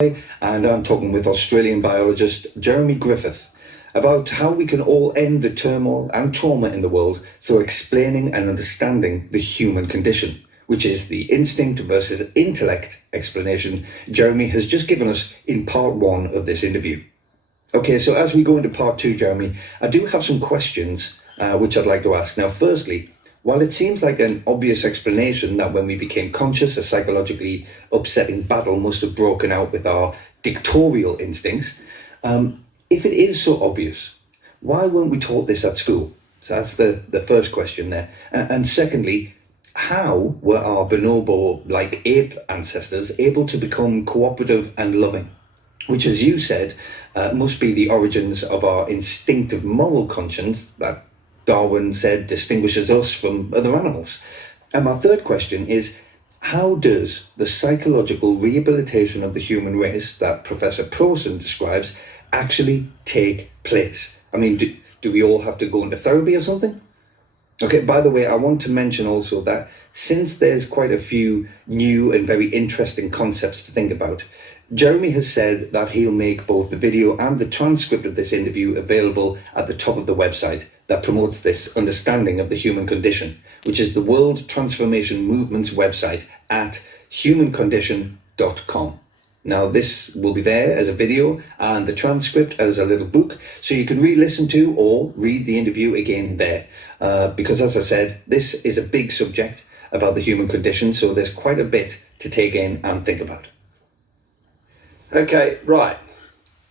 And I'm talking with Australian biologist Jeremy Griffith about how we can all end the turmoil and trauma in the world through explaining and understanding the human condition, which is the instinct versus intellect explanation Jeremy has just given us in part one of this interview. Okay, so as we go into part two, Jeremy, I do have some questions which I'd like to ask. Now, firstly, while it seems like an obvious explanation that when we became conscious, a psychologically upsetting battle must have broken out with our dictatorial instincts, if it is so obvious, why weren't we taught this at school? So that's the first question there. And secondly, how were our bonobo-like ape ancestors able to become cooperative and loving? Which, as you said, must be the origins of our instinctive moral conscience that Darwin said distinguishes us from other animals. And my third question is, how does the psychological rehabilitation of the human race that Professor Prosen describes actually take place? I mean, do we all have to go into therapy or something? Okay, by the way, I want to mention also that since there's quite a few new and very interesting concepts to think about, Jeremy has said that he'll make both the video and the transcript of this interview available at the top of the website that promotes this understanding of the human condition, which is the World Transformation Movement's website at humancondition.com. Now, this will be there as a video and the transcript as a little book, so you can re-listen to or read the interview again there. Because as I said, this is a big subject about the human condition, so there's quite a bit to take in and think about. Okay, right.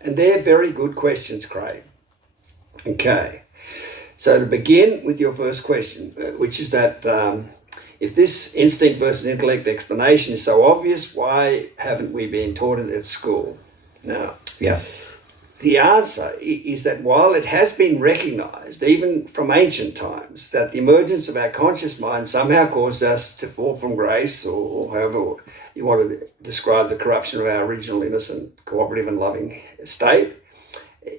And they're very good questions, Craig. Okay. So to begin with your first question, which is that if this instinct versus intellect explanation is so obvious, why haven't we been taught it at school? Now, the answer is that while it has been recognised, even from ancient times, that the emergence of our conscious mind somehow caused us to fall from grace, or however you want to describe the corruption of our original innocent, cooperative and loving state,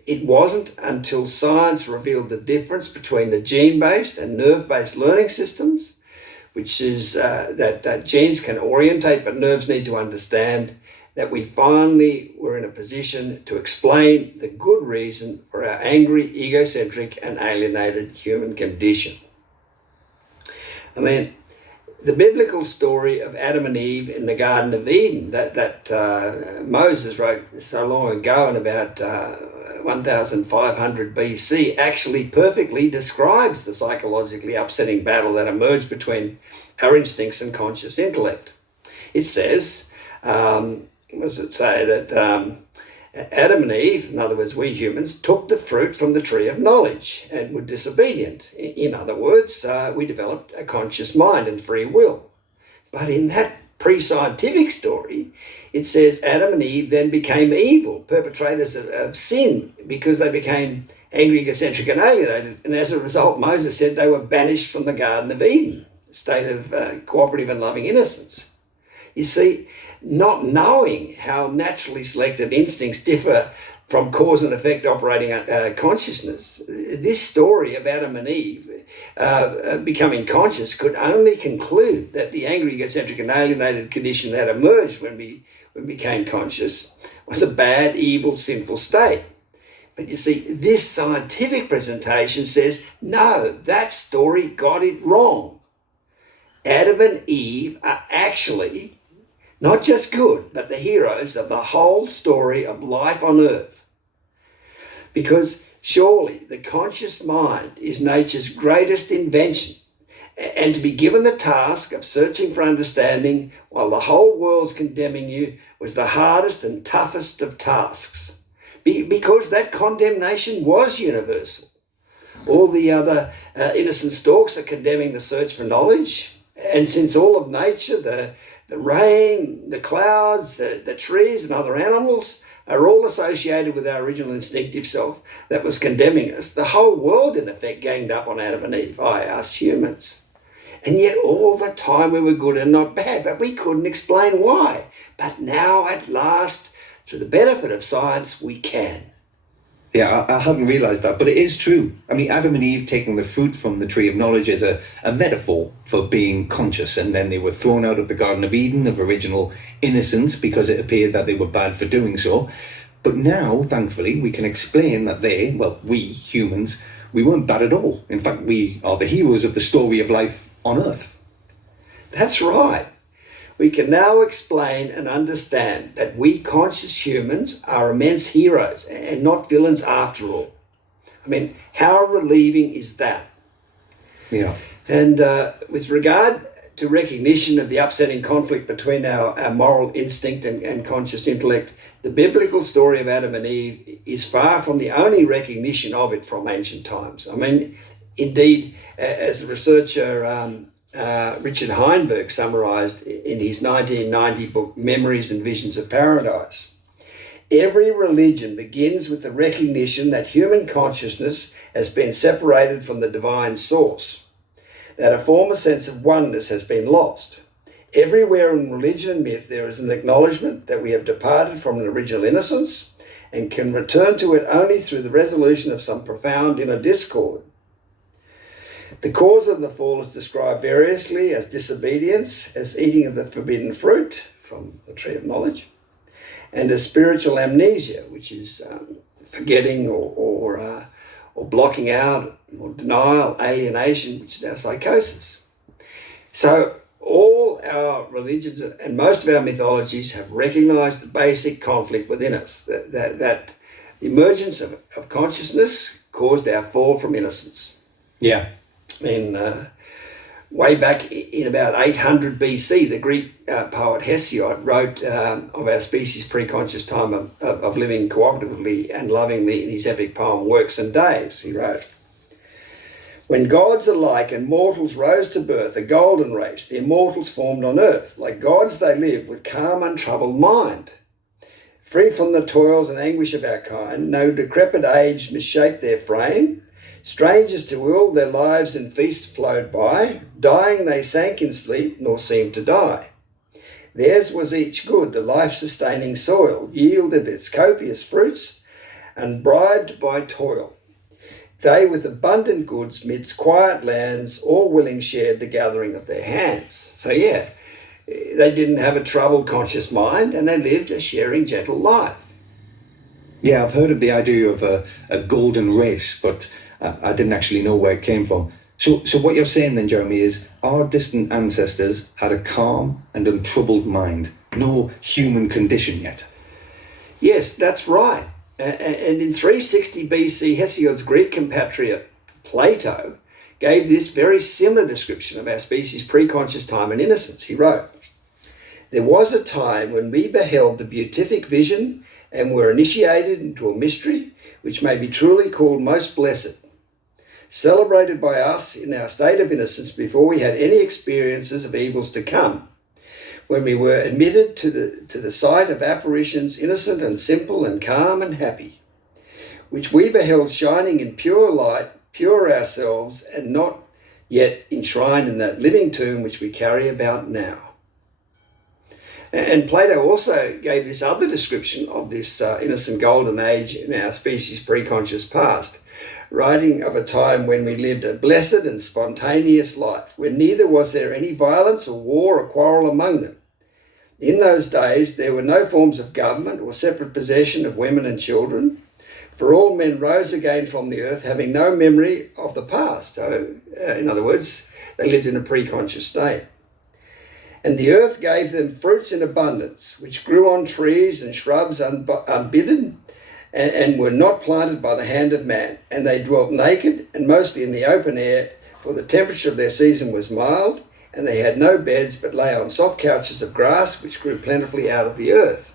it wasn't until science revealed the difference between the gene-based and nerve-based learning systems, which is that genes can orientate but nerves need to understand, that we finally were in a position to explain the good reason for our angry, egocentric and alienated human condition. I mean, the biblical story of Adam and Eve in the Garden of Eden that Moses wrote so long ago in about 1500 BC actually perfectly describes the psychologically upsetting battle that emerged between our instincts and conscious intellect. It says, what does it say? That Adam and Eve, in other words, we humans, took the fruit from the tree of knowledge and were disobedient. In other words, we developed a conscious mind and free will. But in that pre-scientific story, it says Adam and Eve then became evil, perpetrators of sin, because they became angry, egocentric and alienated. And as a result, Moses said they were banished from the Garden of Eden, a state of cooperative and loving innocence. You see, not knowing how naturally selected instincts differ from cause and effect operating consciousness, this story of Adam and Eve becoming conscious could only conclude that the angry, egocentric and alienated condition that emerged when we became conscious was a bad, evil, sinful state. But you see, this scientific presentation says, no, that story got it wrong. Adam and Eve are actually not just good, but the heroes of the whole story of life on earth. Because surely the conscious mind is nature's greatest invention, and to be given the task of searching for understanding while the whole world's condemning you was the hardest and toughest of tasks. Because that condemnation was universal. All the other innocent stalks are condemning the search for knowledge, and since all of nature, the rain, the clouds, the trees and other animals are all associated with our original instinctive self that was condemning us, the whole world in effect ganged up on Adam and Eve, us humans. And yet all the time we were good and not bad, but we couldn't explain why. But now at last, through the benefit of science, we can. Yeah, I hadn't realised that, but it is true. I mean, Adam and Eve taking the fruit from the tree of knowledge is a metaphor for being conscious, and then they were thrown out of the Garden of Eden of original innocence because it appeared that they were bad for doing so. But now, thankfully, we can explain that we humans, we weren't bad at all. In fact, we are the heroes of the story of life on Earth. That's right. We can now explain and understand that we conscious humans are immense heroes and not villains after all. I mean, how relieving is that? Yeah. And with regard to recognition of the upsetting conflict between our moral instinct and conscious intellect, the biblical story of Adam and Eve is far from the only recognition of it from ancient times. I mean, indeed, as the researcher Richard Heinberg summarised in his 1990 book, Memories and Visions of Paradise, every religion begins with the recognition that human consciousness has been separated from the divine source, that a former sense of oneness has been lost. Everywhere in religion and myth there is an acknowledgement that we have departed from an original innocence and can return to it only through the resolution of some profound inner discord. The cause of the fall is described variously as disobedience, as eating of the forbidden fruit from the tree of knowledge, and as spiritual amnesia, which is forgetting or blocking out, or denial, alienation, which is our psychosis. So all our religions and most of our mythologies have recognized the basic conflict within us, that the emergence of consciousness caused our fall from innocence. Yeah. Way back in about 800 BC, the Greek poet Hesiod wrote of our species' pre-conscious time of living cooperatively and lovingly in his epic poem Works and Days. He wrote, "When gods alike and mortals rose to birth, a golden race, the immortals formed on earth. Like gods they lived with calm, untroubled mind. Free from the toils and anguish of our kind, no decrepit age misshaped their frame. Strangers to ill, their lives in feast flowed by. Dying they sank in sleep, nor seemed to die. Theirs was each good, the life-sustaining soil, yielded its copious fruits, and bribed by toil. They with abundant goods midst quiet lands, all willing shared the gathering of their hands." So yeah, they didn't have a troubled conscious mind, and they lived a sharing gentle life. Yeah, I've heard of the idea of a golden race, but I didn't actually know where it came from. So what you're saying then, Jeremy, is our distant ancestors had a calm and untroubled mind, no human condition yet. Yes, that's right. And in 360 BC, Hesiod's Greek compatriot Plato gave this very similar description of our species' pre-conscious time and innocence. He wrote, "There was a time when we beheld the beatific vision and were initiated into a mystery which may be truly called most blessed, celebrated by us in our state of innocence before we had any experiences of evils to come, when we were admitted to the sight of apparitions innocent and simple and calm and happy, which we beheld shining in pure light, pure ourselves, and not yet enshrined in that living tomb which we carry about now." And Plato also gave this other description of this innocent golden age in our species' pre-conscious past, writing of a time when we lived a blessed and spontaneous life, when neither was there any violence or war or quarrel among them. In those days there were no forms of government or separate possession of women and children, for all men rose again from the earth having no memory of the past. So, in other words, they lived in a pre-conscious state. "And the earth gave them fruits in abundance, which grew on trees and shrubs unbidden, and were not planted by the hand of man. And they dwelt naked and mostly in the open air, for the temperature of their season was mild, and they had no beds, but lay on soft couches of grass, which grew plentifully out of the earth."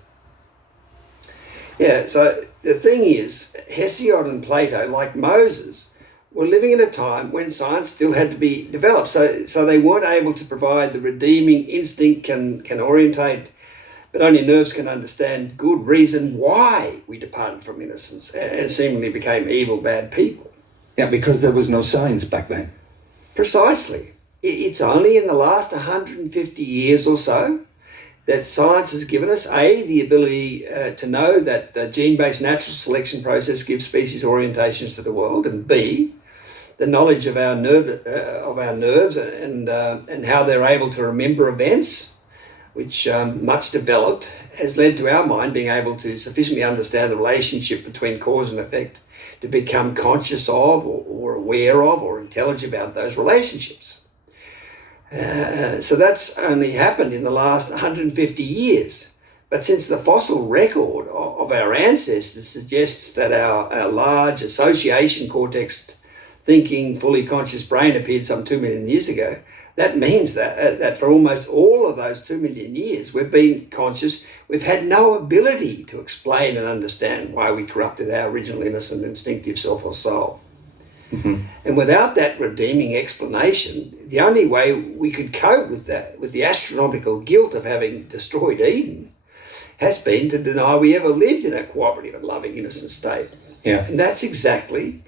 Yeah, so the thing is, Hesiod and Plato, like Moses, were living in a time when science still had to be developed. So they weren't able to provide the redeeming instinct can orientate, but only nerves can understand good reason why we departed from innocence and seemingly became evil, bad people. Yeah, because there was no science back then. Precisely. It's only in the last 150 years or so that science has given us, A, the ability to know that the gene-based natural selection process gives species orientations to the world, and B, the knowledge of our nerves and how they're able to remember events, which much developed, has led to our mind being able to sufficiently understand the relationship between cause and effect to become conscious of or aware of or intelligent about those relationships. So that's only happened in the last 150 years. But since the fossil record of our ancestors suggests that our large association cortex thinking, fully conscious brain appeared some 2 million years ago, that means that for almost all of those 2 million years we've been conscious. We've had no ability to explain and understand why we corrupted our original innocent instinctive self or soul. Mm-hmm. And without that redeeming explanation, the only way we could cope with that, with the astronomical guilt of having destroyed Eden, has been to deny we ever lived in a cooperative and loving innocent state. Yeah. And that's exactly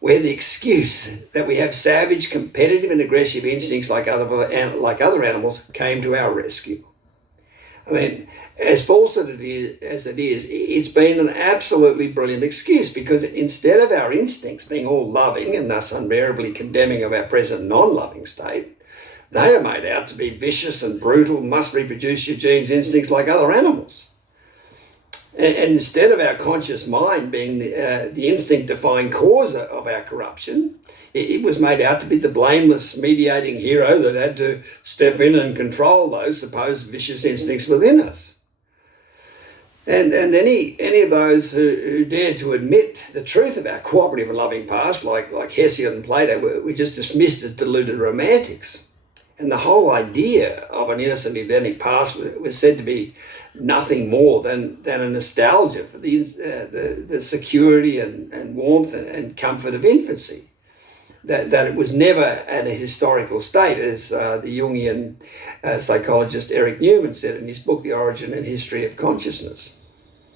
where the excuse that we have savage, competitive and aggressive instincts like other animals came to our rescue. I mean, as false as it is, it's been an absolutely brilliant excuse, because instead of our instincts being all loving and thus unbearably condemning of our present non-loving state, they are made out to be vicious and brutal, must reproduce your genes instincts like other animals. And instead of our conscious mind being the instinct-defying cause of our corruption, it was made out to be the blameless mediating hero that had to step in and control those supposed vicious instincts within us. And any of those who dared to admit the truth of our cooperative and loving past, like Hesiod and Plato, were just dismissed as deluded romantics. And the whole idea of an innocent Edenic past was said to be nothing more than a nostalgia for the security and warmth and comfort of infancy. That it was never at a historical state, as the Jungian psychologist Eric Newman said in his book, The Origin and History of Consciousness.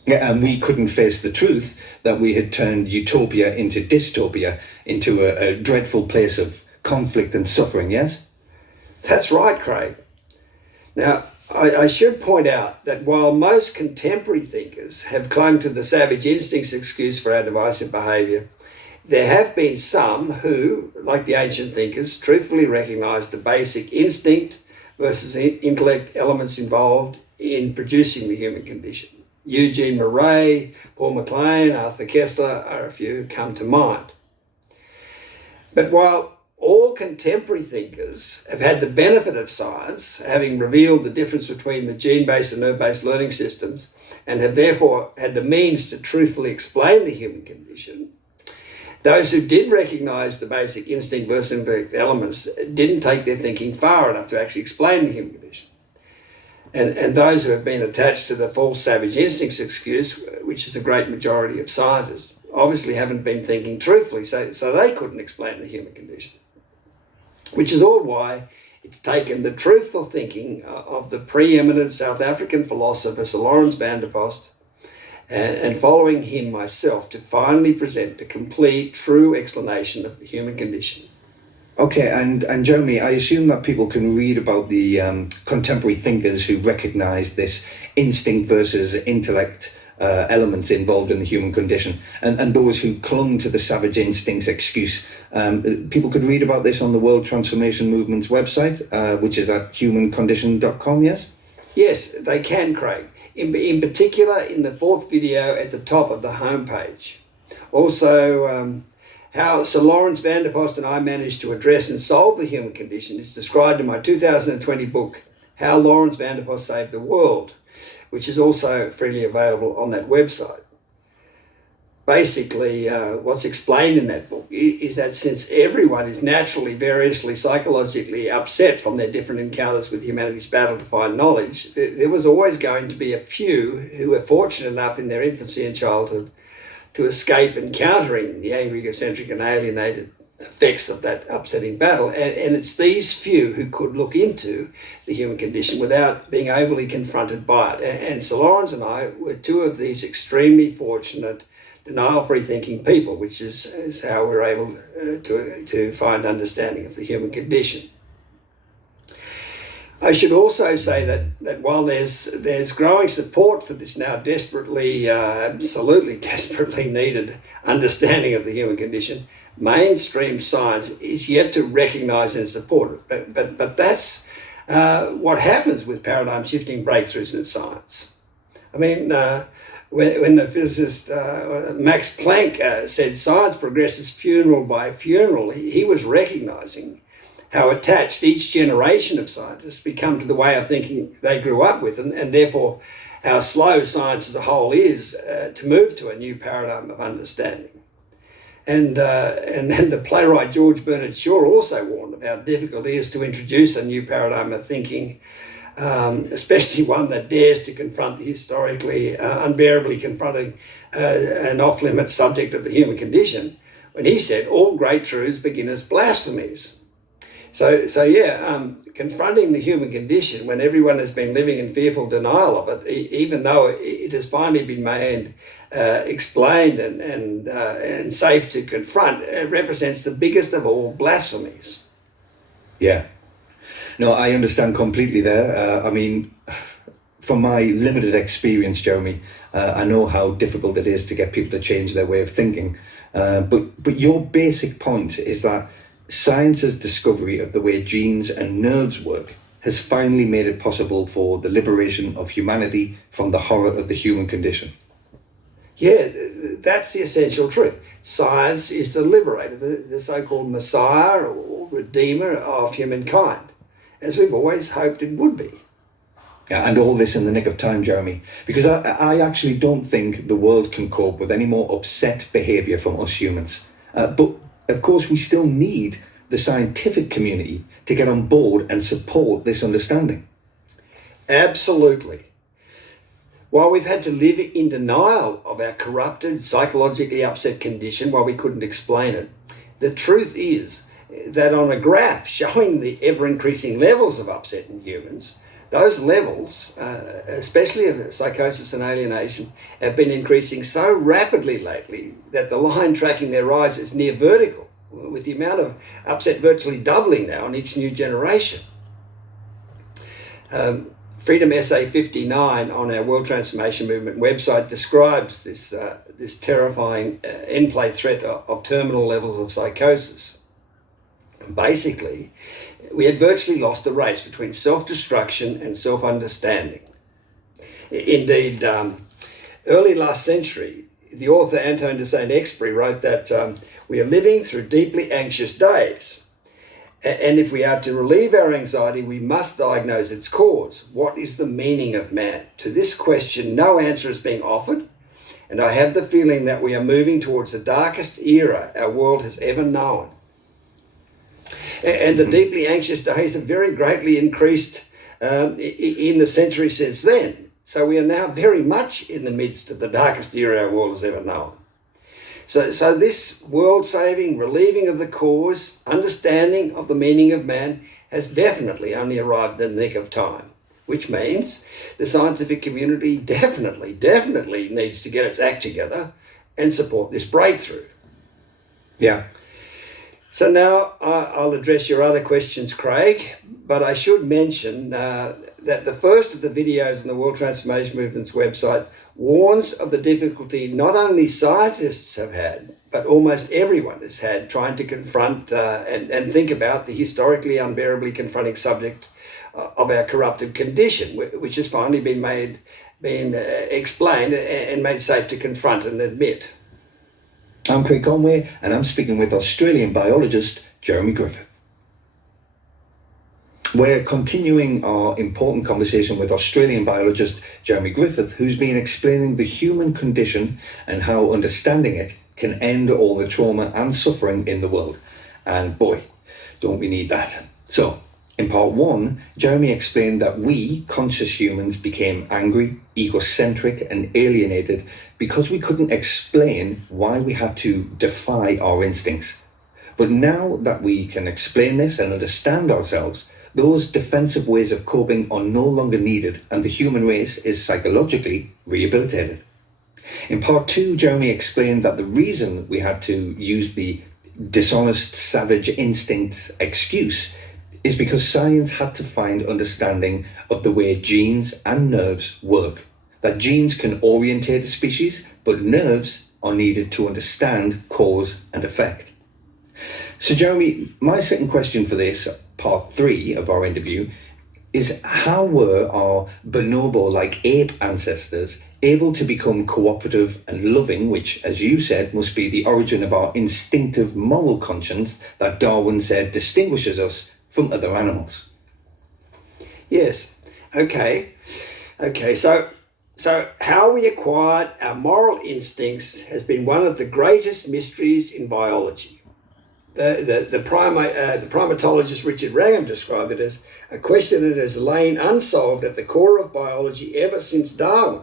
Yeah, and we couldn't face the truth that we had turned utopia into dystopia, into a dreadful place of conflict and suffering, yes? That's right, Craig. Now, I should point out that while most contemporary thinkers have clung to the savage instincts excuse for our divisive behaviour, there have been some who, like the ancient thinkers, truthfully recognise the basic instinct versus intellect elements involved in producing the human condition. Eugene Murray, Paul MacLean, Arthur Koestler are a few who come to mind. But while all contemporary thinkers have had the benefit of science, having revealed the difference between the gene-based and nerve-based learning systems, and have therefore had the means to truthfully explain the human condition, those who did recognise the basic instinct versus intellect elements didn't take their thinking far enough to actually explain the human condition. And those who have been attached to the false savage instincts excuse, which is the great majority of scientists, obviously haven't been thinking truthfully, so they couldn't explain the human condition. Which is all why it's taken the truthful thinking of the preeminent South African philosopher Sir Lawrence van der Post and following him myself to finally present the complete, true explanation of the human condition. Okay, and Jeremy, I assume that people can read about the contemporary thinkers who recognised this instinct versus intellect elements involved in the human condition, and those who clung to the savage instincts excuse. People could read about this on the World Transformation Movement's website, which is at humancondition.com, yes? Yes, they can, Craig. In particular, in the fourth video at the top of the homepage. Also, how Sir Lawrence van der Post and I managed to address and solve the human condition is described in my 2020 book, How Lawrence van der Post Saved the World, which is also freely available on that website. Basically, what's explained in that book is that since everyone is naturally, variously, psychologically upset from their different encounters with humanity's battle to find knowledge, there was always going to be a few who were fortunate enough in their infancy and childhood to escape encountering the angry, egocentric and alienated effects of that upsetting battle. And it's these few who could look into the human condition without being overly confronted by it. And Sir Lawrence and I were two of these extremely fortunate denial-free thinking people, which is how we're able to find understanding of the human condition. I should also say that while there's growing support for this now desperately, absolutely desperately needed understanding of the human condition, mainstream science is yet to recognise and support it. But that's what happens with paradigm shifting breakthroughs in science. I mean, when the physicist Max Planck said science progresses funeral by funeral, he was recognising how attached each generation of scientists become to the way of thinking they grew up with, and therefore how slow science as a whole is to move to a new paradigm of understanding. And then the playwright George Bernard Shaw also warned of how difficult it is to introduce a new paradigm of thinking, especially one that dares to confront the historically unbearably confronting and off-limits subject of the human condition, when he said all great truths begin as blasphemies. So yeah, confronting the human condition when everyone has been living in fearful denial of it, even though it has finally been made explained and safe to confront, it represents the biggest of all blasphemies. Yeah. No, I understand completely there. I mean, from my limited experience, Jeremy, I know how difficult it is to get people to change their way of thinking. But your basic point is that science's discovery of the way genes and nerves work has finally made it possible for the liberation of humanity from the horror of the human condition. Yeah, that's the essential truth. Science is the liberator, the so-called messiah or redeemer of humankind, as we've always hoped it would be. Yeah, and all this in the nick of time, Jeremy, because I actually don't think the world can cope with any more upset behaviour from us humans. But of course, we still need the scientific community to get on board and support this understanding. Absolutely. While we've had to live in denial of our corrupted, psychologically upset condition while we couldn't explain it, the truth is that on a graph showing the ever-increasing levels of upset in humans, those levels, especially of psychosis and alienation, have been increasing so rapidly lately that the line tracking their rise is near vertical, with the amount of upset virtually doubling now in each new generation. Freedom Essay 59 on our World Transformation Movement website describes this terrifying in-play threat of terminal levels of psychosis. Basically, we had virtually lost the race between self-destruction and self-understanding. Indeed, early last century, the author Antoine de Saint-Exupéry wrote that we are living through deeply anxious days. And if we are to relieve our anxiety, we must diagnose its cause. What is the meaning of man? To this question, no answer is being offered, and I have the feeling that we are moving towards the darkest era our world has ever known. And the deeply anxious days have very greatly increased in the century since then. So we are now very much in the midst of the darkest era our world has ever known. So this world-saving, relieving of the cause, understanding of the meaning of man has definitely only arrived in the nick of time, which means the scientific community definitely needs to get its act together and support this breakthrough. Yeah. So now I'll address your other questions, Craig, but I should mention that the first of the videos on the World Transformation Movement's website warns of the difficulty not only scientists have had, but almost everyone has had trying to confront and think about the historically unbearably confronting subject of our corrupted condition, which has finally been explained and made safe to confront and admit. I'm Craig Conway, and I'm speaking with Australian biologist Jeremy Griffith. We're continuing our important conversation with Australian biologist Jeremy Griffith, who's been explaining the human condition and how understanding it can end all the trauma and suffering in the world. And boy, don't we need that. So, in part one, Jeremy explained that we, conscious humans, became angry, egocentric, and alienated because we couldn't explain why we had to defy our instincts. But now that we can explain this and understand ourselves, those defensive ways of coping are no longer needed, and the human race is psychologically rehabilitated. In part two, Jeremy explained that the reason we had to use the dishonest, savage instinct excuse is because science had to find understanding of the way genes and nerves work. That genes can orientate a species, but nerves are needed to understand cause and effect. So, Jeremy, my second question for this, part 3 of our interview, is how were our bonobo-like ape ancestors able to become cooperative and loving, which, as you said, must be the origin of our instinctive moral conscience that Darwin said distinguishes us from other animals? Yes. Okay. So how we acquired our moral instincts has been one of the greatest mysteries in biology. The primatologist Richard Wrangham described it as a question that has lain unsolved at the core of biology ever since Darwin.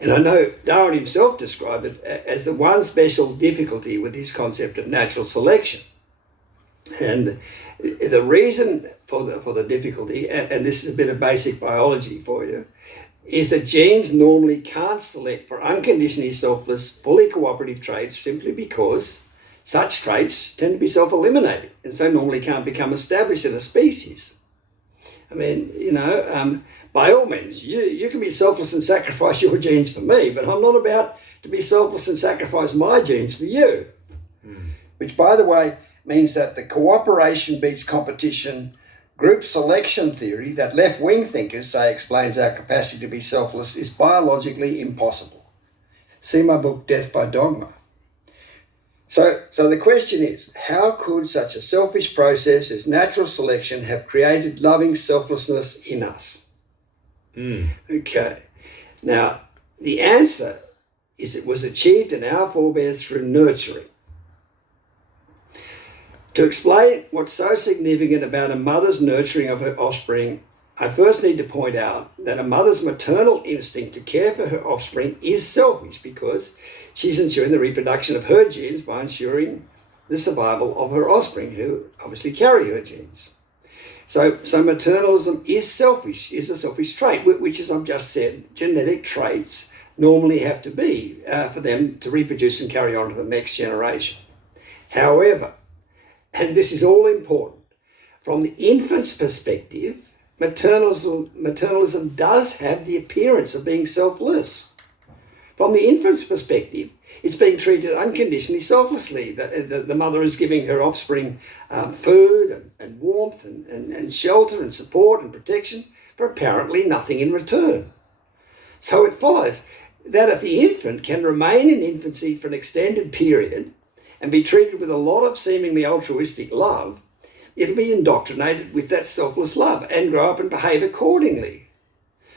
And I know Darwin himself described it as the one special difficulty with his concept of natural selection. And the reason for the difficulty, and this is a bit of basic biology for you, is that genes normally can't select for unconditionally selfless, fully cooperative traits simply because such traits tend to be self-eliminating and so normally can't become established in a species. I mean, by all means, you can be selfless and sacrifice your genes for me, but I'm not about to be selfless and sacrifice my genes for you. Which, by the way, means that the cooperation beats competition group selection theory that left-wing thinkers say explains our capacity to be selfless is biologically impossible. See my book, Death by Dogma. So the question is, how could such a selfish process as natural selection have created loving selflessness in us? Okay. Now, the answer is it was achieved in our forebears through nurturing. To explain what's so significant about a mother's nurturing of her offspring, I first need to point out that a mother's maternal instinct to care for her offspring is selfish because she's ensuring the reproduction of her genes by ensuring the survival of her offspring, who obviously carry her genes. So maternalism is selfish, is a selfish trait, which, as I've just said, genetic traits normally have to be for them to reproduce and carry on to the next generation. However, and this is all important, from the infant's perspective, maternalism does have the appearance of being selfless. From the infant's perspective, it's being treated unconditionally selflessly. The mother is giving her offspring food and warmth and shelter and support and protection for apparently nothing in return. So it follows that if the infant can remain in infancy for an extended period and be treated with a lot of seemingly altruistic love, it'll be indoctrinated with that selfless love and grow up and behave accordingly.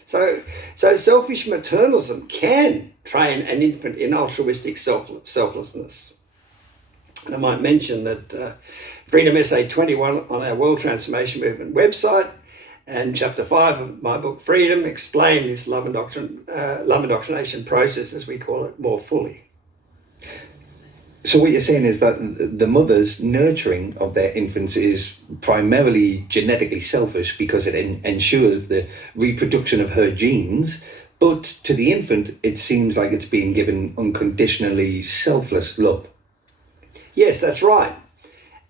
So selfish maternalism can train an infant in altruistic selflessness. And I might mention that Freedom Essay 21 on our World Transformation Movement website and Chapter 5 of my book Freedom explain this love indoctrination process, as we call it, more fully. So what you're saying is that the mother's nurturing of their infants is primarily genetically selfish because it ensures the reproduction of her genes, but to the infant, it seems like it's being given unconditionally selfless love. Yes, that's right.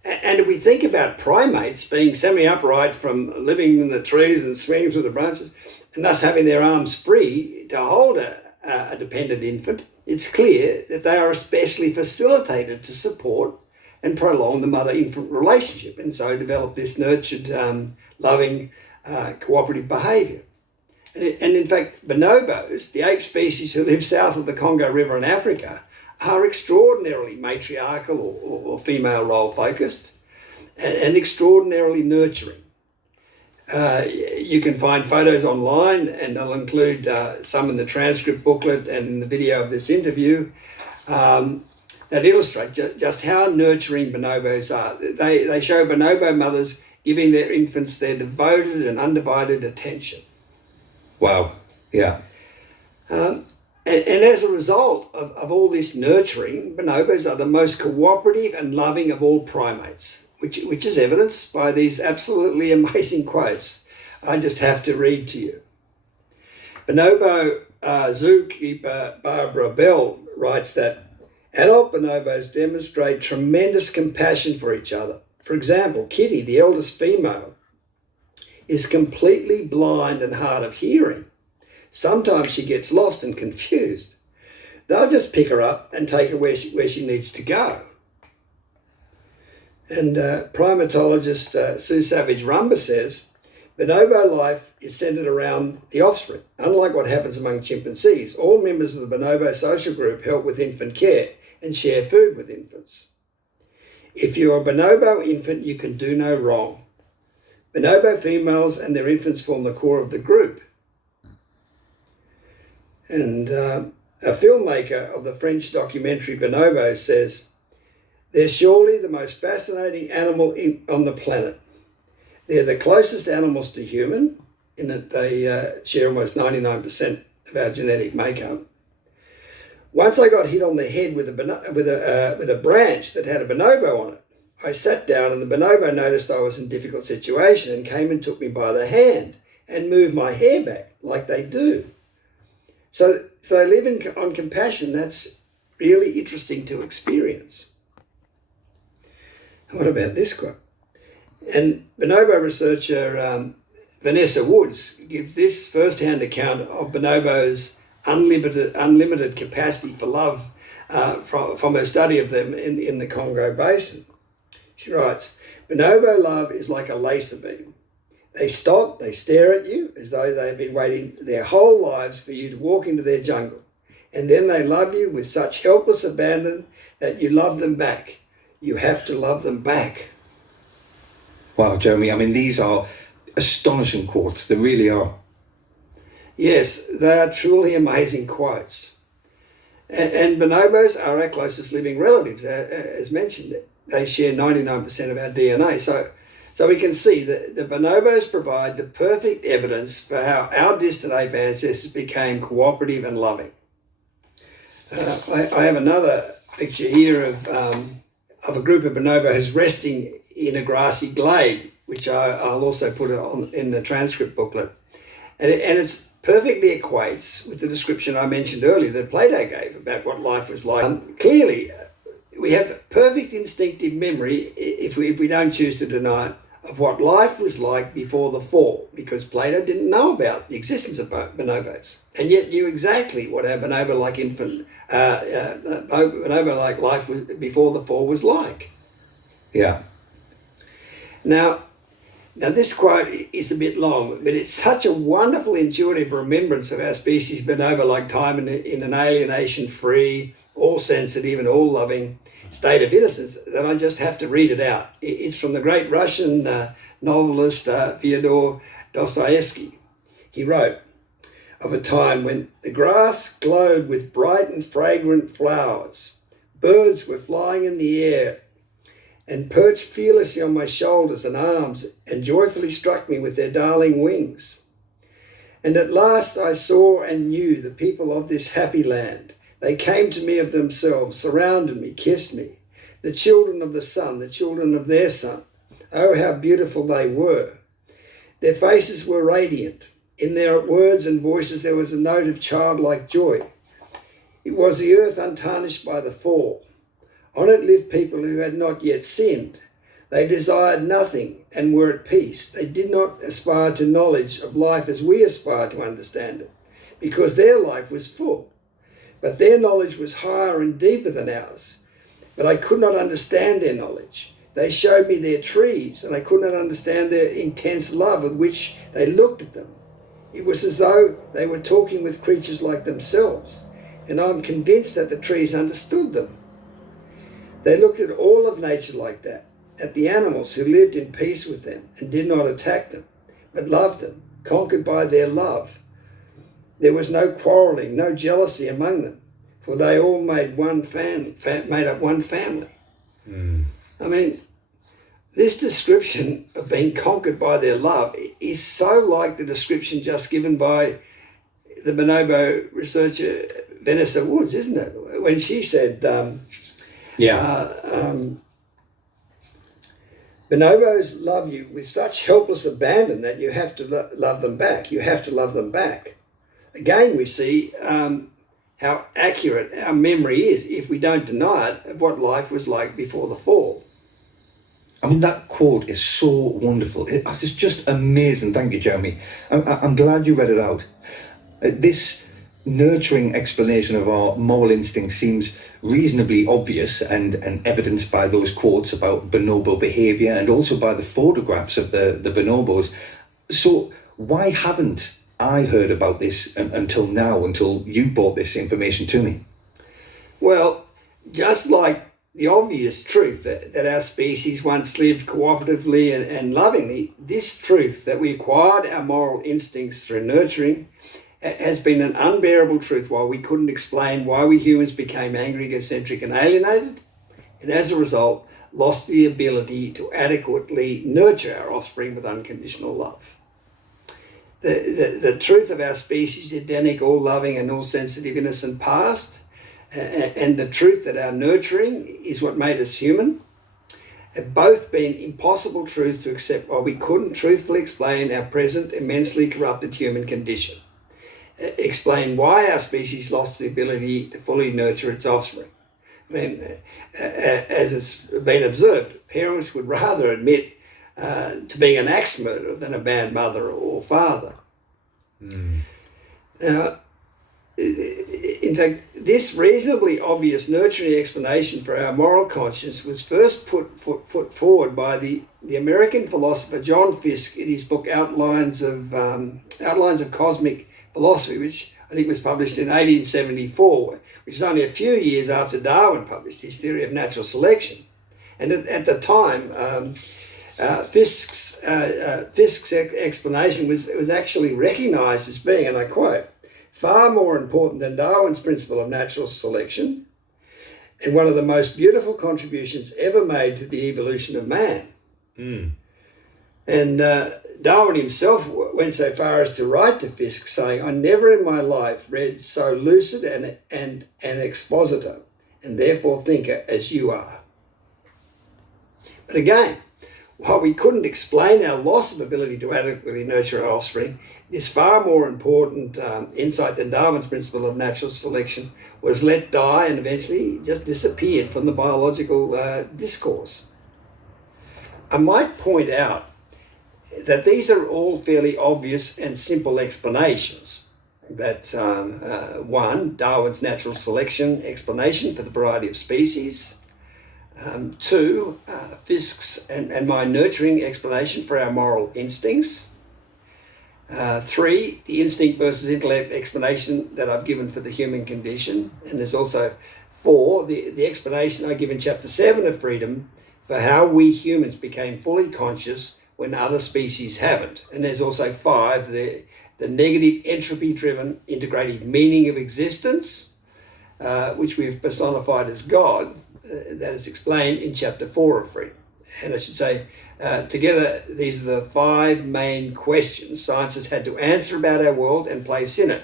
And if we think about primates being semi-upright from living in the trees and swinging through the branches, and thus having their arms free to hold a dependent infant, it's clear that they are especially facilitated to support and prolong the mother-infant relationship, and so develop this nurtured, loving, cooperative behaviour. And in fact, bonobos, the ape species who live south of the Congo River in Africa, are extraordinarily matriarchal or female role focused and extraordinarily nurturing. You can find photos online, and I'll include some in the transcript booklet and in the video of this interview that illustrate just how nurturing bonobos are. They show bonobo mothers giving their infants their devoted and undivided attention. Wow, yeah. And as a result of all this nurturing, bonobos are the most cooperative and loving of all primates, which is evidenced by these absolutely amazing quotes I just have to read to you. Bonobo zookeeper Barbara Bell writes that adult bonobos demonstrate tremendous compassion for each other For example, Kitty, the eldest female, is completely blind and hard of hearing. Sometimes she gets lost and confused. They'll just pick her up and take her where she needs to go. And primatologist Sue Savage-Rumba says, bonobo life is centered around the offspring. Unlike what happens among chimpanzees, all members of the bonobo social group help with infant care and share food with infants. If you're a bonobo infant, you can do no wrong. Bonobo females and their infants form the core of the group. And a filmmaker of the French documentary Bonobo says, they're surely the most fascinating animal on the planet. They're the closest animals to human, in that they share almost 99% of our genetic makeup. Once I got hit on the head with a branch that had a bonobo on it. I sat down and the bonobo noticed I was in a difficult situation and came and took me by the hand and moved my hair back like they do. So they live on compassion. That's really interesting to experience. What about this quote? And bonobo researcher Vanessa Woods gives this first-hand account of bonobos' unlimited capacity for love from her study of them in the Congo Basin. She writes, bonobo love is like a laser beam. They stop, they stare at you as though they've been waiting their whole lives for you to walk into their jungle. And then they love you with such helpless abandon that you love them back. You have to love them back. Wow, Jeremy, I mean, these are astonishing quotes. They really are. Yes, they are truly amazing quotes. And bonobos are our closest living relatives, as mentioned. They share 99% of our DNA. So we can see that the bonobos provide the perfect evidence for how our distant ape ancestors became cooperative and loving. I have another picture here of a group of bonobos resting in a grassy glade, which I'll also put in the transcript booklet. And it's perfectly equates with the description I mentioned earlier that Plato gave about what life was like. Clearly, we have perfect instinctive memory, if we don't choose to deny it, of what life was like before the fall, because Plato didn't know about the existence of bonobos, and yet knew exactly what our bonobo-like bonobo-like life was before the fall was like. Yeah. Now this quote is a bit long, but it's such a wonderful intuitive remembrance of our species' bonobo-like time in an alienation-free, all-sensitive and all-loving state of innocence that I just have to read it out. It's from the great Russian novelist Fyodor Dostoevsky. He wrote of a time when the grass glowed with bright and fragrant flowers, birds were flying in the air and perched fearlessly on my shoulders and arms and joyfully struck me with their darling wings. And at last I saw and knew the people of this happy land. They came to me of themselves, surrounded me, kissed me. The children of the sun, the children of their son. Oh, how beautiful they were. Their faces were radiant. In their words and voices there was a note of childlike joy. It was the earth untarnished by the fall. On it lived people who had not yet sinned. They desired nothing and were at peace. They did not aspire to knowledge of life as we aspire to understand it, because their life was full. But their knowledge was higher and deeper than ours. But I could not understand their knowledge. They showed me their trees, and I could not understand their intense love with which they looked at them. It was as though they were talking with creatures like themselves, and I'm convinced that the trees understood them. They looked at all of nature like that, at the animals who lived in peace with them and did not attack them, but loved them, conquered by their love. There was no quarrelling, no jealousy among them, for they all made made up one family. I mean, this description of being conquered by their love is so like the description just given by the bonobo researcher Vanessa Woods, isn't it? When she said, bonobos love you with such helpless abandon that you have to love them back. You have to love them back. Again, we see how accurate our memory is, if we don't deny it, of what life was like before the fall. I mean, that quote is so wonderful. It's just amazing. Thank you, Jeremy. I'm glad you read it out. This nurturing explanation of our moral instincts seems reasonably obvious and evidenced by those quotes about bonobo behaviour and also by the photographs of the bonobos. So why haven't I heard about this until now, until you brought this information to me? Well, just like the obvious truth that our species once lived cooperatively and lovingly, this truth that we acquired our moral instincts through nurturing has been an unbearable truth while we couldn't explain why we humans became angry, egocentric and alienated, and as a result lost the ability to adequately nurture our offspring with unconditional love. The truth of our species' Edenic, all-loving and all-sensitive innocent past, and the truth that our nurturing is what made us human, have both been impossible truths to accept while we couldn't truthfully explain our present immensely corrupted human condition. Explain why our species lost the ability to fully nurture its offspring. I mean, as it's been observed, parents would rather admit to being an axe murderer than a bad mother or father. Now, in fact, this reasonably obvious nurturing explanation for our moral conscience was first put forward by the American philosopher John Fiske in his book Outlines of Cosmic Philosophy, which I think was published in 1874, which is only a few years after Darwin published his theory of natural selection. And at the time, Fiske's explanation was actually recognised as being, and I quote, far more important than Darwin's principle of natural selection, and one of the most beautiful contributions ever made to the evolution of man. And Darwin himself went so far as to write to Fiske saying, I never in my life read so lucid and an expositor, and therefore thinker as you are. But again, while we couldn't explain our loss of ability to adequately nurture our offspring, this far more important insight than Darwin's principle of natural selection was let die and eventually just disappeared from the biological discourse. I might point out that these are all fairly obvious and simple explanations. That one, Darwin's natural selection explanation for the variety of species. Two, Fiske's and my nurturing explanation for our moral instincts. Three, the instinct versus intellect explanation that I've given for the human condition. And there's also four, the explanation I give in chapter 7 of Freedom for how we humans became fully conscious when other species haven't. And there's also five, the negative entropy-driven integrative meaning of existence, which we've personified as God, that is explained in chapter 4 of Freedom. And I should say, together, these are the five main questions science has had to answer about our world and place in it.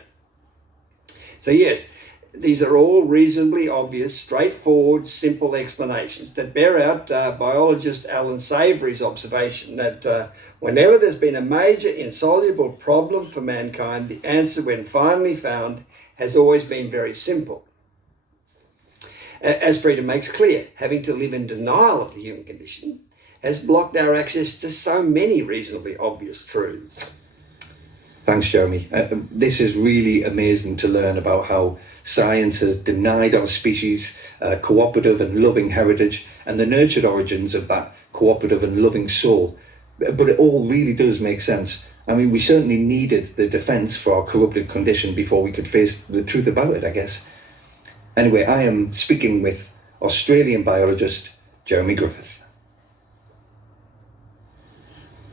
So yes, these are all reasonably obvious, straightforward, simple explanations that bear out biologist Alan Savory's observation that whenever there's been a major insoluble problem for mankind, the answer, when finally found, has always been very simple. As Freedom makes clear, having to live in denial of the human condition has blocked our access to so many reasonably obvious truths. Thanks, Jeremy. This is really amazing to learn about how science has denied our species cooperative and loving heritage and the nurtured origins of that cooperative and loving soul. But it all really does make sense. I mean, we certainly needed the defence for our corrupted condition before we could face the truth about it, I guess. Anyway, I am speaking with Australian biologist Jeremy Griffith.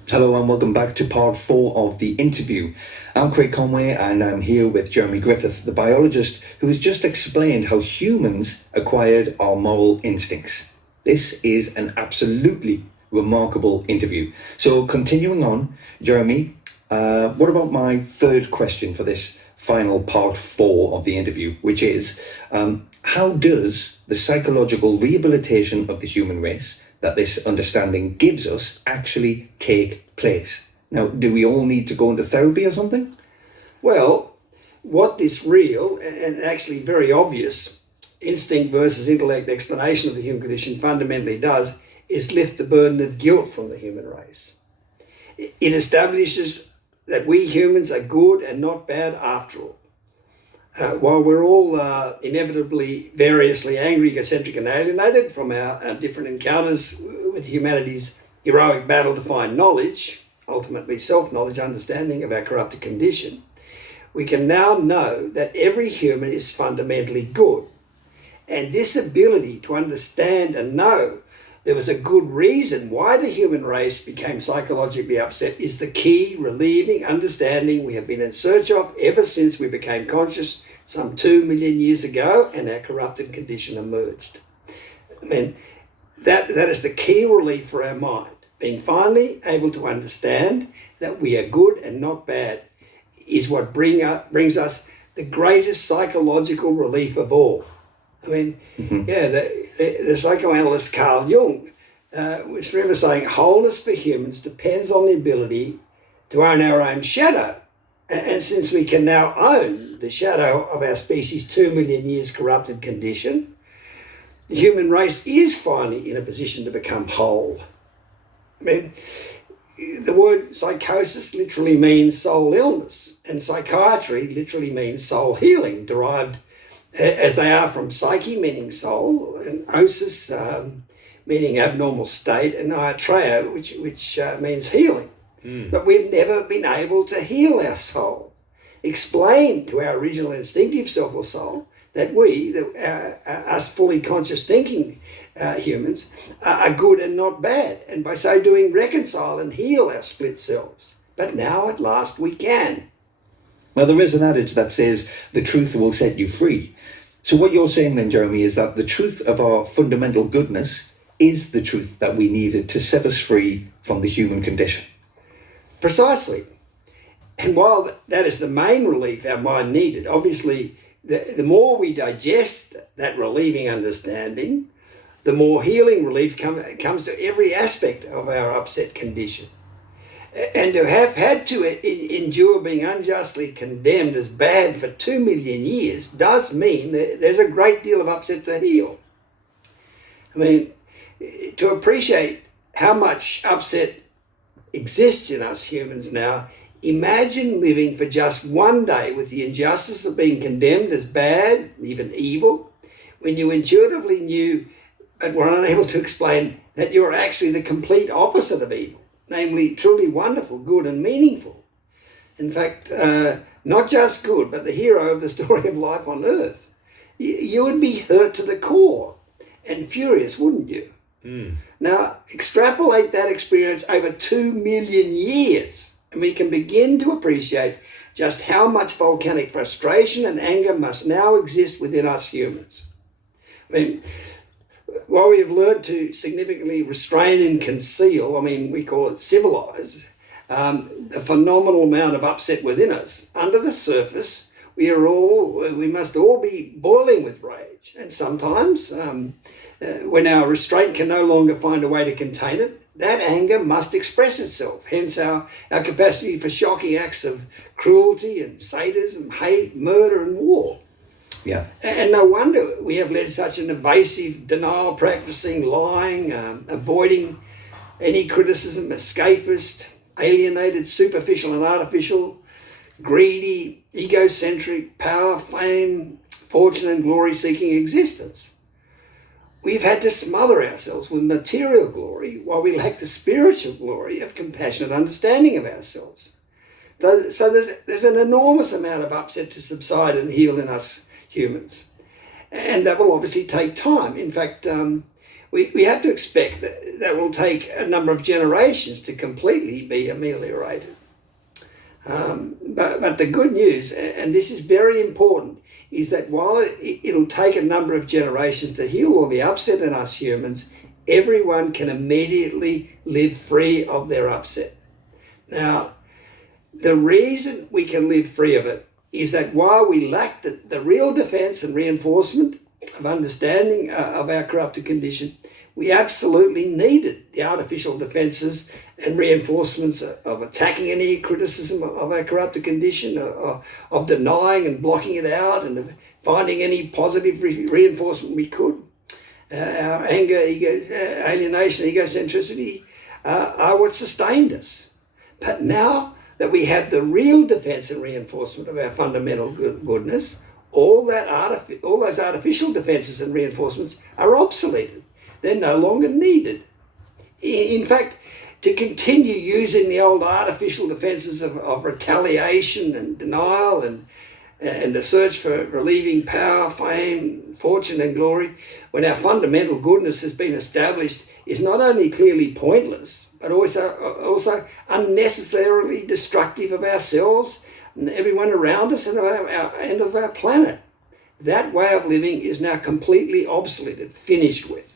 Hello and welcome back to part 4 of the interview. I'm Craig Conway and I'm here with Jeremy Griffith, the biologist who has just explained how humans acquired our moral instincts. This is an absolutely remarkable interview. So continuing on, Jeremy, what about my third question for this final part 4 of the interview, which is, how does the psychological rehabilitation of the human race that this understanding gives us actually take place? Now, do we all need to go into therapy or something? Well, what this real and actually very obvious instinct versus intellect explanation of the human condition fundamentally does is lift the burden of guilt from the human race. It establishes that we humans are good and not bad after all. While we're all inevitably variously angry, egocentric and alienated from our different encounters with humanity's heroic battle to find knowledge, ultimately self-knowledge, understanding of our corrupted condition, we can now know that every human is fundamentally good. And this ability to understand and know there was a good reason why the human race became psychologically upset is the key relieving understanding we have been in search of ever since we became conscious some 2 million years ago and our corrupted condition emerged. I mean, that is the key relief for our mind. Being finally able to understand that we are good and not bad is what brings us the greatest psychological relief of all. I mean, the psychoanalyst Carl Jung was forever saying wholeness for humans depends on the ability to own our own shadow. And since we can now own the shadow of our species' 2 million years corrupted condition, the human race is finally in a position to become whole. I mean, the word psychosis literally means soul illness, and psychiatry literally means soul healing, derived as they are from psyche, meaning soul, and osis, meaning abnormal state, and iatreo, which means healing. But we've never been able to heal our soul, explain to our original instinctive self or soul that us fully conscious thinking humans, are good and not bad, and by so doing reconcile and heal our split selves. But now at last we can. Well, there is an adage that says the truth will set you free. So what you're saying then, Jeremy, is that the truth of our fundamental goodness is the truth that we needed to set us free from the human condition. Precisely. And while that is the main relief our mind needed, obviously the more we digest that relieving understanding, the more healing relief comes to every aspect of our upset condition. And to have had to endure being unjustly condemned as bad for 2 million years does mean that there's a great deal of upset to heal. I mean, to appreciate how much upset exists in us humans now, imagine living for just one day with the injustice of being condemned as bad, even evil, when you intuitively knew but were unable to explain that you're actually the complete opposite of evil, namely truly wonderful, good and meaningful. In fact, not just good, but the hero of the story of life on earth. You would be hurt to the core and furious, wouldn't you? Now, extrapolate that experience over 2 million years, and we can begin to appreciate just how much volcanic frustration and anger must now exist within us humans. I mean, while we have learned to significantly restrain and conceal, we call it civilize, the phenomenal amount of upset within us, under the surface, we must all be boiling with rage. And sometimes, when our restraint can no longer find a way to contain it, that anger must express itself. Hence our capacity for shocking acts of cruelty and sadism, hate, murder and war. Yeah. And no wonder we have led such an evasive, denial-practicing, lying, avoiding any criticism, escapist, alienated, superficial and artificial, greedy, egocentric, power, fame, fortune and glory-seeking existence. We've had to smother ourselves with material glory while we lack the spiritual glory of compassionate understanding of ourselves. So there's an enormous amount of upset to subside and heal in us humans. And that will obviously take time. In fact, we have to expect that will take a number of generations to completely be ameliorated. But the good news, and this is very important, is that while it'll take a number of generations to heal all the upset in us humans, everyone can immediately live free of their upset. Now, the reason we can live free of it is that while we lack the real defense and reinforcement of understanding of our corrupted condition, we absolutely needed the artificial defenses and reinforcements of attacking any criticism of our corrupted condition, of denying and blocking it out, and of finding any positive reinforcement we could. our anger, alienation, egocentricity are what sustained us. But now that we have the real defence and reinforcement of our fundamental goodness, all those artificial defences and reinforcements are obsoleted. They're no longer needed. In fact, to continue using the old artificial defences of retaliation and denial and the search for relieving power, fame, fortune and glory, when our fundamental goodness has been established, is not only clearly pointless, but also unnecessarily destructive of ourselves and everyone around us and of our planet. That way of living is now completely obsoleted, finished with.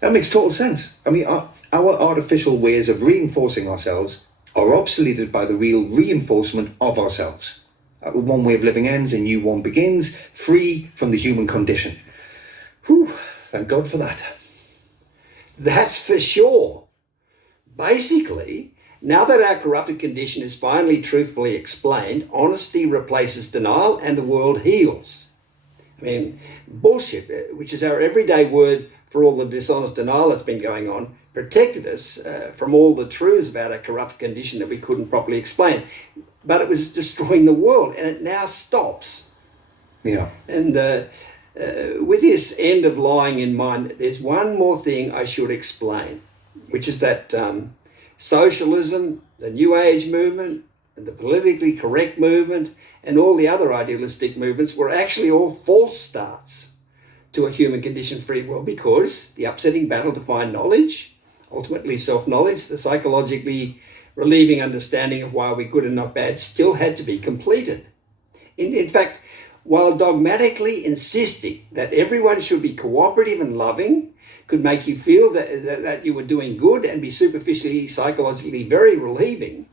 That makes total sense. I mean, our artificial ways of reinforcing ourselves are obsoleted by the real reinforcement of ourselves. One way of living ends, a new one begins, free from the human condition. Whew, thank God for that. That's for sure. Basically, now that our corrupted condition is finally truthfully explained, honesty replaces denial and the world heals. I mean, bullshit, which is our everyday word for all the dishonest denial that's been going on, protected us from all the truths about our corrupt condition that we couldn't properly explain. But it was destroying the world, and it now stops. Yeah. And with this end of lying in mind, there's one more thing I should explain, which is that socialism, the New Age movement, and the politically correct movement, and all the other idealistic movements were actually all false starts to a human condition free world, because the upsetting battle to find knowledge, ultimately self-knowledge, the psychologically relieving understanding of why we're good and not bad, still had to be completed. In fact, while dogmatically insisting that everyone should be cooperative and loving, could make you feel that you were doing good and be superficially, psychologically very relieving,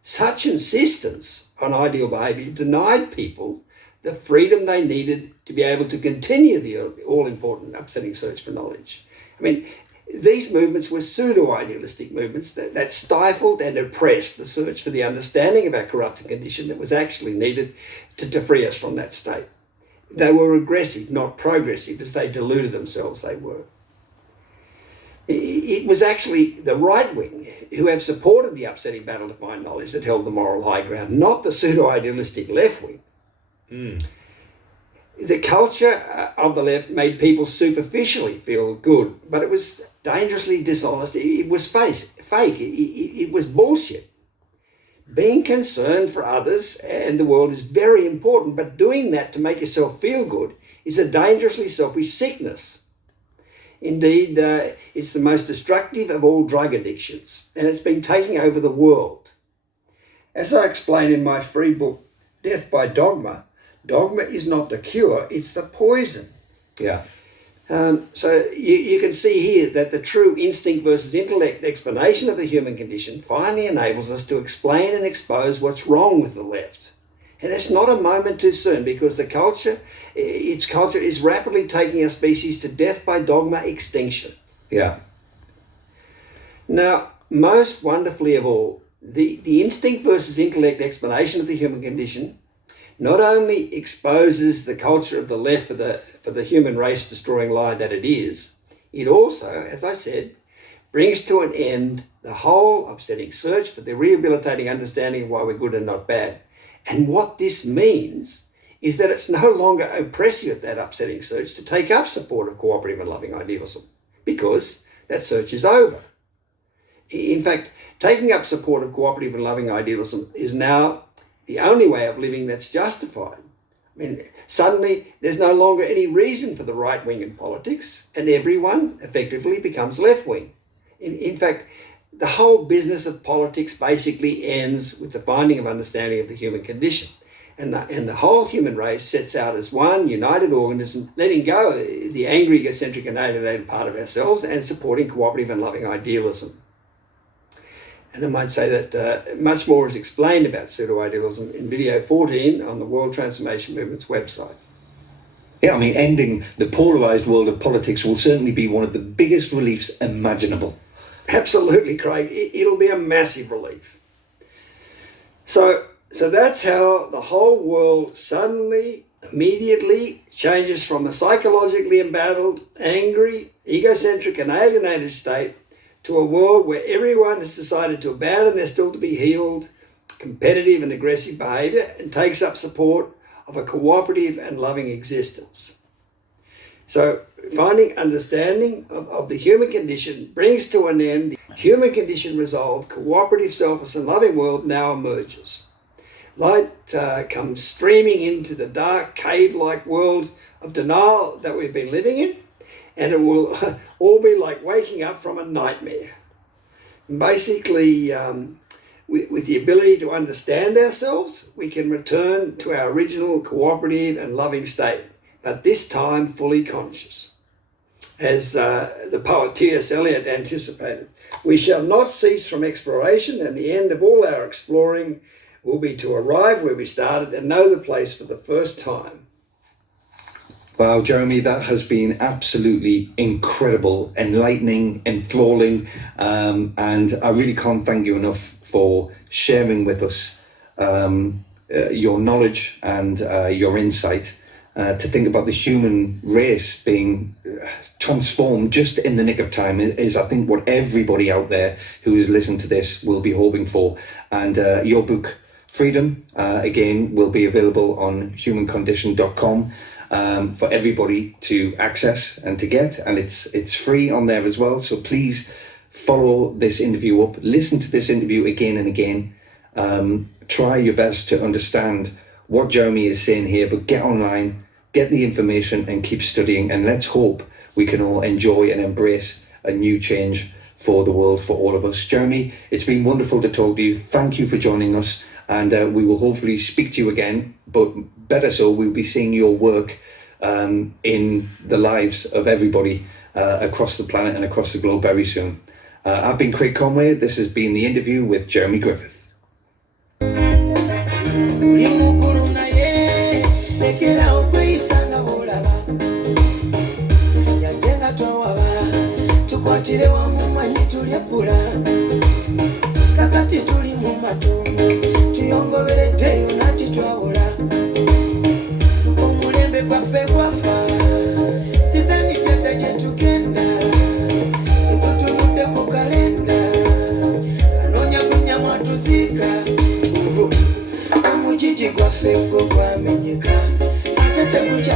such insistence on ideal behaviour denied people the freedom they needed to be able to continue the all-important upsetting search for knowledge. I mean, these movements were pseudo-idealistic movements that stifled and oppressed the search for the understanding of our corrupted condition that was actually needed to free us from that state. They were regressive, not progressive, as they deluded themselves they were. It was actually the right wing who have supported the upsetting battle to find knowledge that held the moral high ground, not the pseudo-idealistic left wing. The culture of the left made people superficially feel good, but it was dangerously dishonest. It was fake. It was bullshit. Being concerned for others and the world is very important, but doing that to make yourself feel good is a dangerously selfish sickness. Indeed, it's the most destructive of all drug addictions, and it's been taking over the world. As I explain in my free book, Death by Dogma, dogma is not the cure, it's the poison. Yeah. So you can see here that the true instinct versus intellect explanation of the human condition finally enables us to explain and expose what's wrong with the left. And it's not a moment too soon, because its culture is rapidly taking our species to death by dogma extinction. Yeah. Now, most wonderfully of all, the instinct versus intellect explanation of the human condition not only exposes the culture of the left for the human race destroying lie that it is, it also, as I said, brings to an end the whole upsetting search for the rehabilitating understanding of why we're good and not bad. And what this means is that it's no longer oppressive, that upsetting search, to take up support of cooperative and loving idealism, because that search is over. In fact, taking up support of cooperative and loving idealism is now the only way of living that's justified. I mean, suddenly there's no longer any reason for the right wing in politics, and everyone effectively becomes left wing. In fact, the whole business of politics basically ends with the finding of understanding of the human condition. And the whole human race sets out as one united organism, letting go the angry, egocentric and alienated part of ourselves and supporting cooperative and loving idealism. And I might say that much more is explained about pseudo-idealism in video 14 on the World Transformation Movement's website. Yeah, I mean, ending the polarised world of politics will certainly be one of the biggest reliefs imaginable. Absolutely, Craig. It'll be a massive relief. So that's how the whole world suddenly immediately changes from a psychologically embattled, angry, egocentric and alienated state to a world where everyone has decided to abandon their still to be healed, competitive and aggressive behaviour and takes up support of a cooperative and loving existence. So finding understanding of the human condition brings to an end the human condition resolved, cooperative, selfless and loving world now emerges. Light comes streaming into the dark, cave-like world of denial that we've been living in, and it will all be like waking up from a nightmare. And basically, with the ability to understand ourselves, we can return to our original cooperative and loving state, but this time fully conscious. As the poet T.S. Eliot anticipated, we shall not cease from exploration, and the end of all our exploring will be to arrive where we started and know the place for the first time. Wow, Jeremy, that has been absolutely incredible, enlightening, enthralling, and I really can't thank you enough for sharing with us your knowledge and your insight to think about the human race being transformed just in the nick of time is I think what everybody out there who has listened to this will be hoping for. And your book, Freedom, again, will be available on humancondition.com for everybody to access and to get, and it's free on there as well. So please follow this interview up, listen to this interview again and again, try your best to understand what Jeremy is saying here, but get online, get the information and keep studying, and let's hope we can all enjoy and embrace a new change for the world, for all of us. Jeremy, it's been wonderful to talk to you. Thank you for joining us, and we will hopefully speak to you again, but better so, we'll be seeing your work in the lives of everybody across the planet and across the globe very soon. I've been Craig Conway. This has been The Interview with Jeremy Griffith.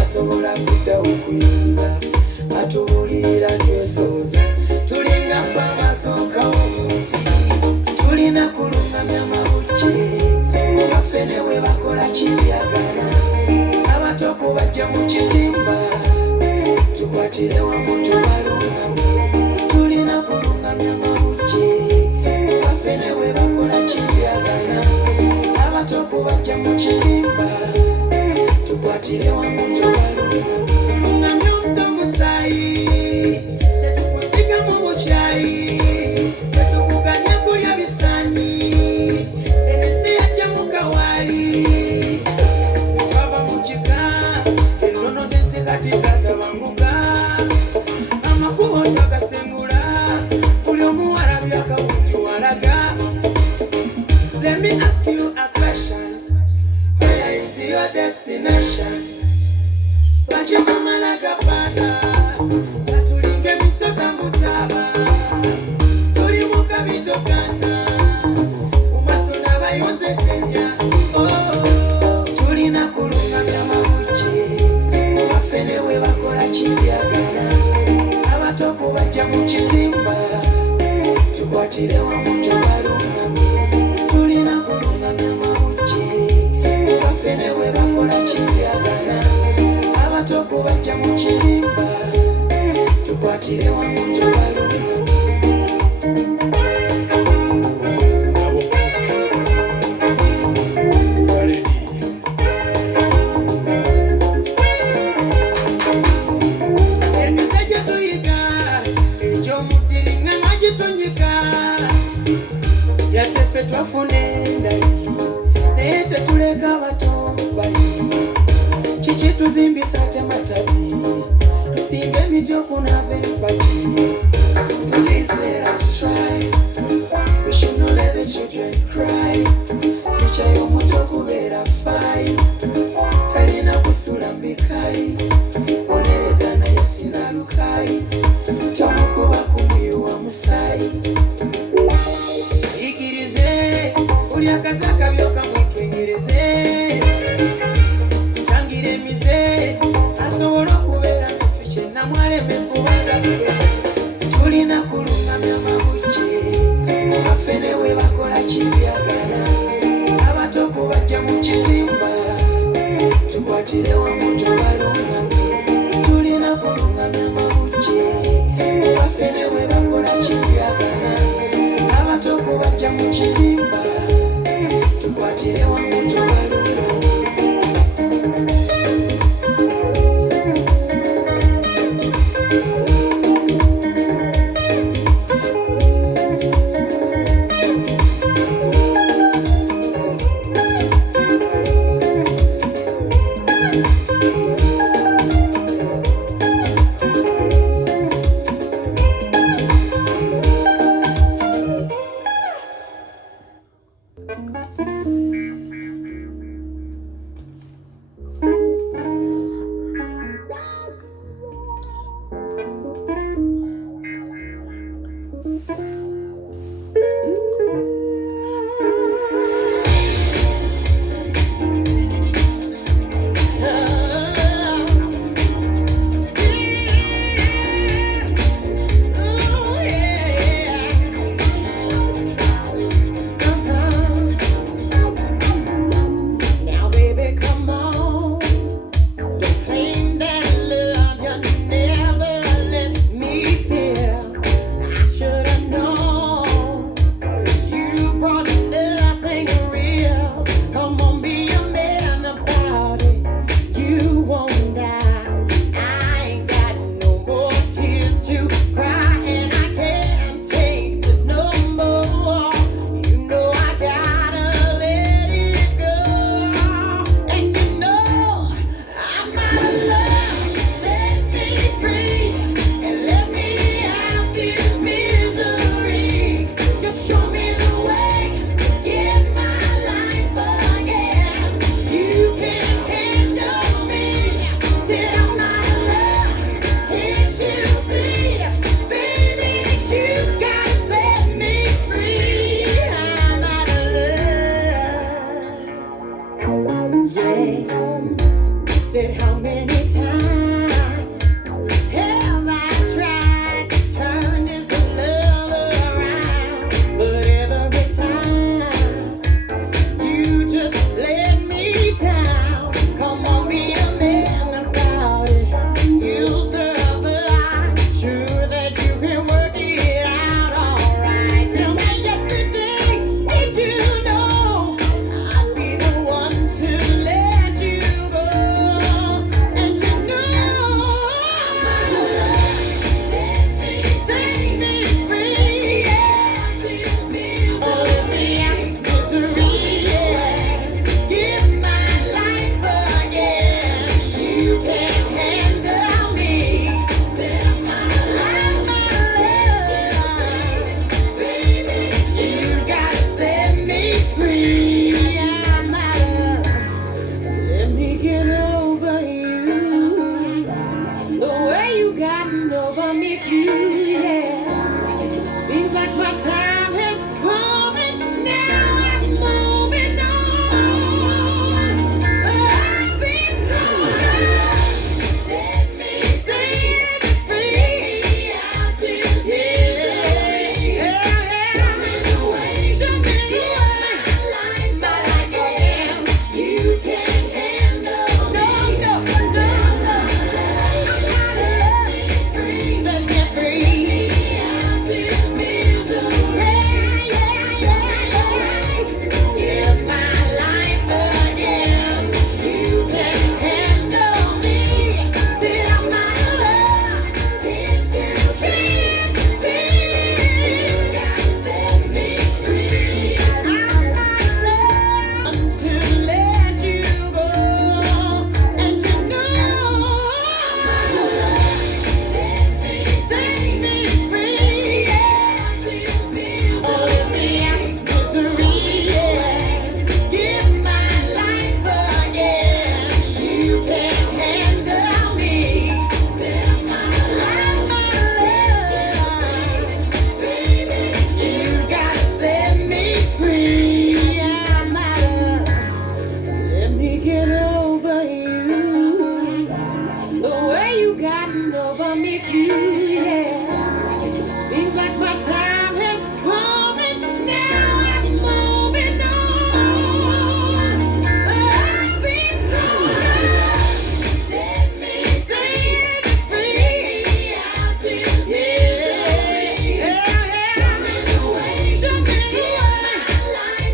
Sobola kudda okuyimba atubulira twesoza tulinga famasooka omunsi tulina kulungamya amabujje mubafene we bakola kibyagala abato kubajja mu kitimba tukwatire wamu tubalungamye tulina kulungamya amabujje mubafene we bakola kibyagala abato kubajja mu kitimba tukwatire wamu tulungamye omutomusayi tetukusiga mu bukyayi tetukuganya kulya bisanyi ensi yajja mu kawaali twava mu kika ennono z'ensi kati zatabanguka amakubo twagasengula buli omuwala byakawunju walaga. Let me ask you a question. Where is your destination? Wachitumalaga pana natulinge misota mutaba tulimuka bitokana umasona bayonze tenja tulina kulungamya mabuji mubafene we bakola kibyagala abato kubajja mu kitimba tukwatire wamu tubalungamye tulina kulungamya mabuji mubafene we bakola kibyagala kubajja mu kitimba tukwatire wamu tubalungamye. Emize gye tuyiga egy'omuddiringa nga gitonyeka yadde ffe twafuna endali naye tetuleka bato bali kiki tuzimbisa ate matabi tusimbe emiti okunava empagi. Please let us try. We should not let the children cry. Future y'omuto kubeera fine talina kusula sikai onereza naye sinalukai tomukuba kumwiyo wa musai ikirize uli akazaka byoka mwekengereze tangire emize asobola okubeera nefiche namwaleme kubanga tulina kulungamya amabujje mubafene we bakola kibyagala abato kubajja mu kitimba tukwatire wamu tubalungamye tulina kulungamya amabujje mubafene we bakola kibyagala abato kubajja mu kitimba I met you, yeah. Seems like my time has come and now I'm moving on. I'll be stronger. Set me free. Out this misery. Show me the way. Show me the way.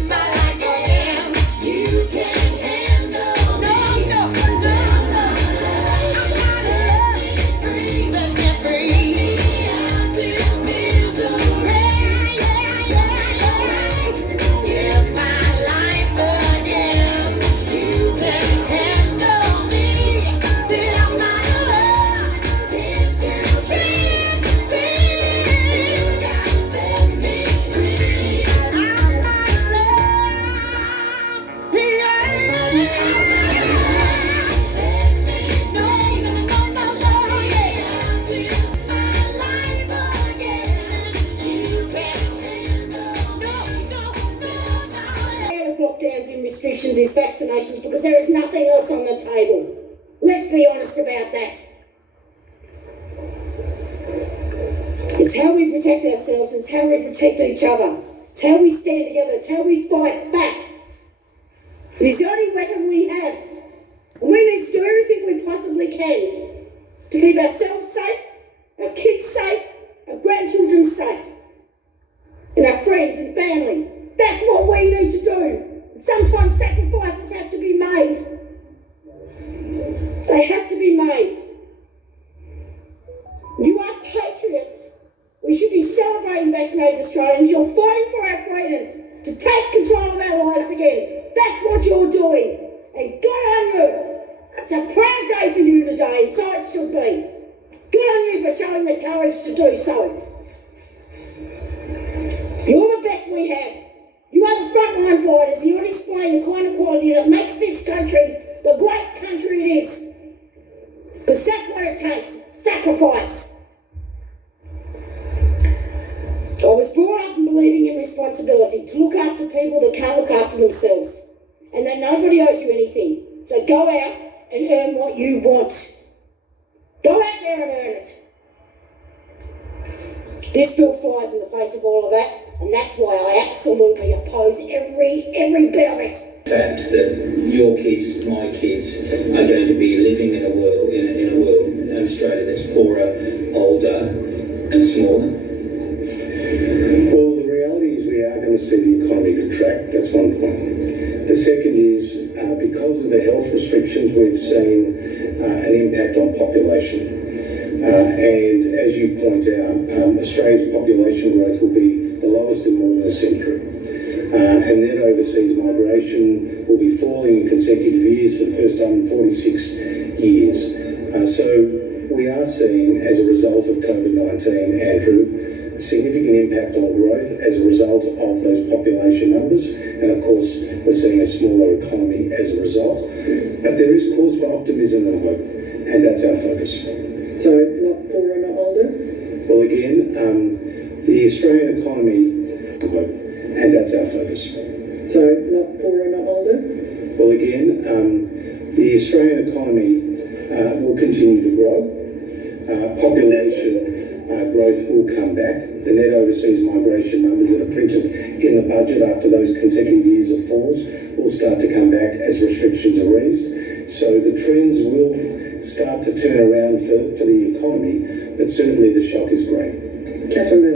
My life again. You can't handle me. No. Set me free. Out this misery. Give my life again. You can't handle me. Sit on my love. Can't you see? You gotta set me free. I'm my love. Set me free. No, yeah. This my life again. You can't handle. No. Of lockdowns and restrictions is vaccinations because there is nothing else on the table. Let's be honest about that. It's how we protect ourselves, it's how we protect each other, it's how we stand together, it's how we fight back. It is the only weapon we have. And we need to do everything we possibly can to keep ourselves safe, our kids safe, our grandchildren safe, and our friends and family. That's what we need to do. Sometimes sacrifices have to be made. They have to be made. You are patriots. We should be celebrating vaccinated Australians. You're fighting for our freedoms, to take control of our lives again. That's what you're doing. And good on you. It's a proud day for you today, and so it should be. Good on you for showing the courage to do so. You're the best we have. You are the frontline fighters, and you're displaying the kind of quality that makes this country the great country it is. Because that's what it takes, sacrifice. I was brought up in believing in responsibility, to look after people that can't look after themselves, and that nobody owes you anything. So go out and earn what you want. Go out there and earn it. This bill flies in the face of all of that, and that's why I absolutely oppose every bit of it. Fact that your kids, my kids, are going to be living in a world in Australia that's poorer, older, and smaller. Well, the reality is we are going to see the economy contract. That's one point. The second is because of the health restrictions, we've seen an impact on population. And as you point out, Australia's population growth will be the lowest in more than a century. And then overseas migration will be falling in consecutive years for the first time in 46 years. So we are seeing, as a result of COVID-19, Andrew, significant impact on growth as a result of those population numbers, and of course we're seeing a smaller economy as a result. But there is cause for optimism and hope, and that's our focus. So not poorer, not older? Well, again, the Australian economy, and that's our focus. So not poorer, not older? Well, again, the Australian economy will continue to grow. Population growth will come back. The net overseas migration numbers that are printed in the budget after those consecutive years of falls will start to come back as restrictions are eased. So the trends will start to turn around for the economy, but certainly the shock is great. Catherine